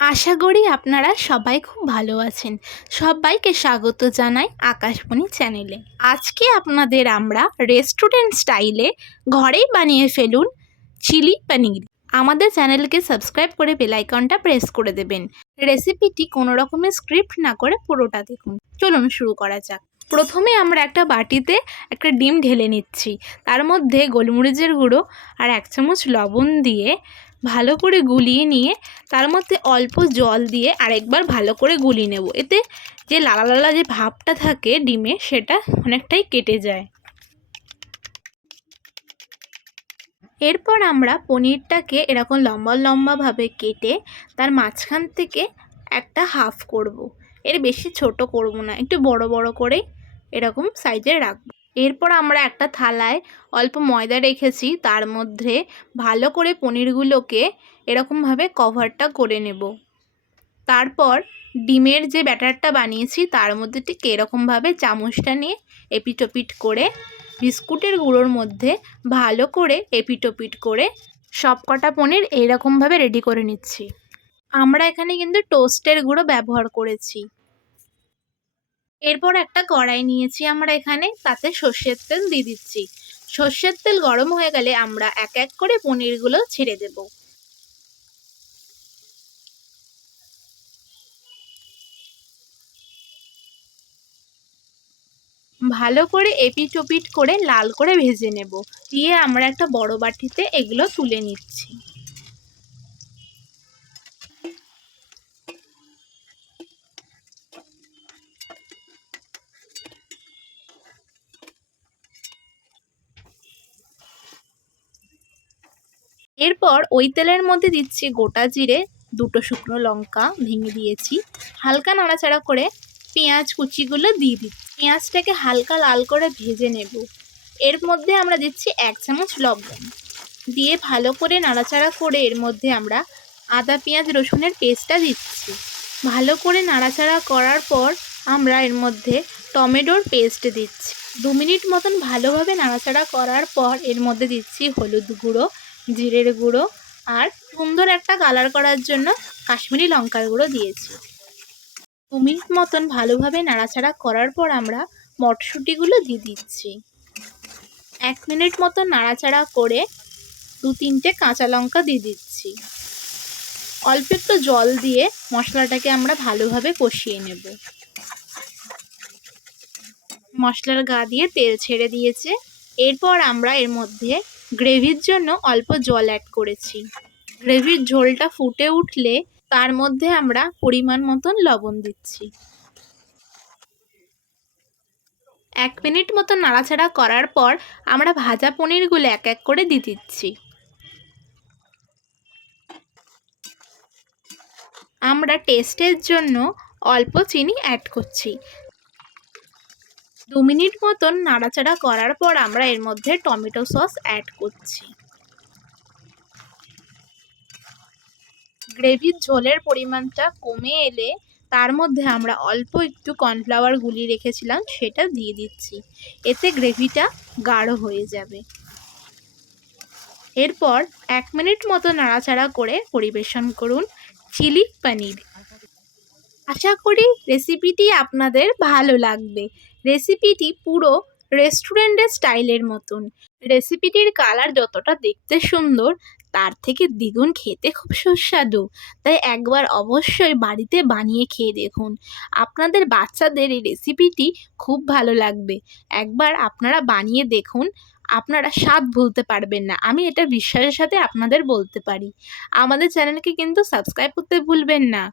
আশা করি আপনারা সবাই খুব ভালো আছেন। সবাইকে স্বাগত জানাই আকাশবাণী চ্যানেলে। আজকে আপনাদের আমরা রেস্টুরেন্ট স্টাইলে ঘরেই বানিয়ে ফেলুন চিলি পনির। আমাদের চ্যানেলকে সাবস্ক্রাইব করে বেল আইকনটা প্রেস করে দেবেন। রেসিপিটি কোনো রকমের স্ক্রিপ্ট না করে পুরোটা দেখুন। চলুন শুরু করা যাক। প্রথমে আমরা একটা বাটিতে একটা ডিম ঢেলে নিচ্ছি। তার মধ্যে গোলমরিচের গুঁড়ো আর 1 চামচ লবণ দিয়ে ভালো করে গুলিয়ে নিয়ে তার মধ্যে অল্প জল দিয়ে আরেকবার ভালো করে গুলিয়ে নেব। এতে যে লালা লালা যে ভাবটা থাকে ডিমে সেটা অনেকটাই কেটে যায়। এরপর আমরা পনিরটাকে এরকম লম্বা লম্বাভাবে কেটে তার মাঝখান থেকে একটা হাফ করব। এর বেশি ছোট করব না, একটু বড় বড় করে এরকম সাইজে রাখবো। এরপর আমরা একটা থালায় অল্প ময়দা রেখেছি, তার মধ্যে ভালো করে পনিরগুলোকে এরকমভাবে কভারটা করে নেব। তারপর ডিমের যে ব্যাটারটা বানিয়েছি তার মধ্যে ঠিক এরকমভাবে চামচটা নিয়ে এপিটোপিট করে বিস্কুটের গুঁড়োর মধ্যে ভালো করে এপিটোপিট করে সব কটা পনির এইরকমভাবে রেডি করে নিচ্ছি। আমরা এখানে কিন্তু টোস্টের গুঁড়ো ব্যবহার করেছি। এরপর একটা কড়াই নিয়েছি আমরা এখানে, তাতে সর্ষের তেল দিয়ে দিচ্ছি। সর্ষের তেল গরম হয়ে গেলে আমরা এক এক করে পনিরগুলো ছেড়ে দেব। ভালো করে এপিট ওপিট করে লাল করে ভেজে নেব। দিয়ে আমরা একটা বড় বাটিতে এগুলো তুলে নিচ্ছি। এরপর ওই তেলের মধ্যে দিচ্ছি গোটা জিরে, 2টো শুকনো লঙ্কা ভেঙে দিয়েছি। হালকা নাড়াচাড়া করে পেঁয়াজ কুচিগুলো দিয়ে দিচ্ছি। পেঁয়াজটাকে হালকা লাল করে ভেজে নেব। এর মধ্যে আমরা দিচ্ছি 1 চামচ লবণ দিয়ে ভালো করে নাড়াচাড়া করে এর মধ্যে আমরা আদা পেঁয়াজ রসুনের পেস্টটা দিচ্ছি। ভালো করে নাড়াচাড়া করার পর আমরা এর মধ্যে টমেটোর পেস্ট দিচ্ছি। 2 মিনিট মতন ভালোভাবে নাড়াচাড়া করার পর এর মধ্যে দিচ্ছি হলুদ গুঁড়ো, জিরের গুঁড়ো আর সুন্দর একটা কালার করার জন্য কাশ্মীরি লঙ্কার গুঁড়ো দিয়েছি। 2 মিনিট মতন ভালোভাবে নাড়াচাড়া করার পর আমরা মটরশুঁটিগুলো দিয়ে দিচ্ছি। 1 মিনিট মতো নাড়াচাড়া করে 2-3টে কাঁচা লঙ্কা দিয়ে দিচ্ছি। অল্প একটু জল দিয়ে মশলাটাকে আমরা ভালোভাবে কষিয়ে নেব। মশলার গা দিয়ে তেল ছেড়ে দিয়েছে। এরপর আমরা এর মধ্যে গ্রেভির জন্য অল্প জল অ্যাড করেছি। গ্রেভির ঝোলটা ফুটে উঠলে তার মধ্যে আমরা পরিমাণ মতন লবণ দিচ্ছি। 1 মিনিট মতো নাড়াচাড়া করার পর আমরা ভাজা পনিরগুলো এক এক করে দিয়ে দিচ্ছি। আমরা টেস্টের জন্য অল্প চিনি অ্যাড করছি। 2 মিনিট মতন নাড়াচাড়া করার পর আমরা এর মধ্যে টমেটো সস অ্যাড করছি। গ্রেভির ঝোলের পরিমাণটা কমে এলে তার মধ্যে আমরা অল্প একটু কর্নফ্লাওয়ার গুলিয়ে রেখেছিলাম সেটা দিয়ে দিচ্ছি। এতে গ্রেভিটা গাঢ় হয়ে যাবে। এরপর 1 মিনিট মতো নাড়াচাড়া করে পরিবেশন করুন চিলি পনির। আশা করি রেসিপিটি আপনাদের ভালো লাগবে। রেসিপিটি পুরো রেস্টুরেন্টের স্টাইলের মতন। রেসিপিটির কালার যতটা দেখতে সুন্দর তার থেকে দ্বিগুণ খেতে খুব সুস্বাদু। তাই একবার অবশ্যই বাড়িতে বানিয়ে খেয়ে দেখুন। আপনাদের বাচ্চাদের এই রেসিপিটি খুব ভালো লাগবে। একবার আপনারা বানিয়ে দেখুন, আপনারা স্বাদ ভুলতে পারবেন না। আমি এটা বিশ্বাসের সাথে আপনাদের বলতে পারি। আমাদের চ্যানেলকে কিন্তু সাবস্ক্রাইব করতে ভুলবেন না।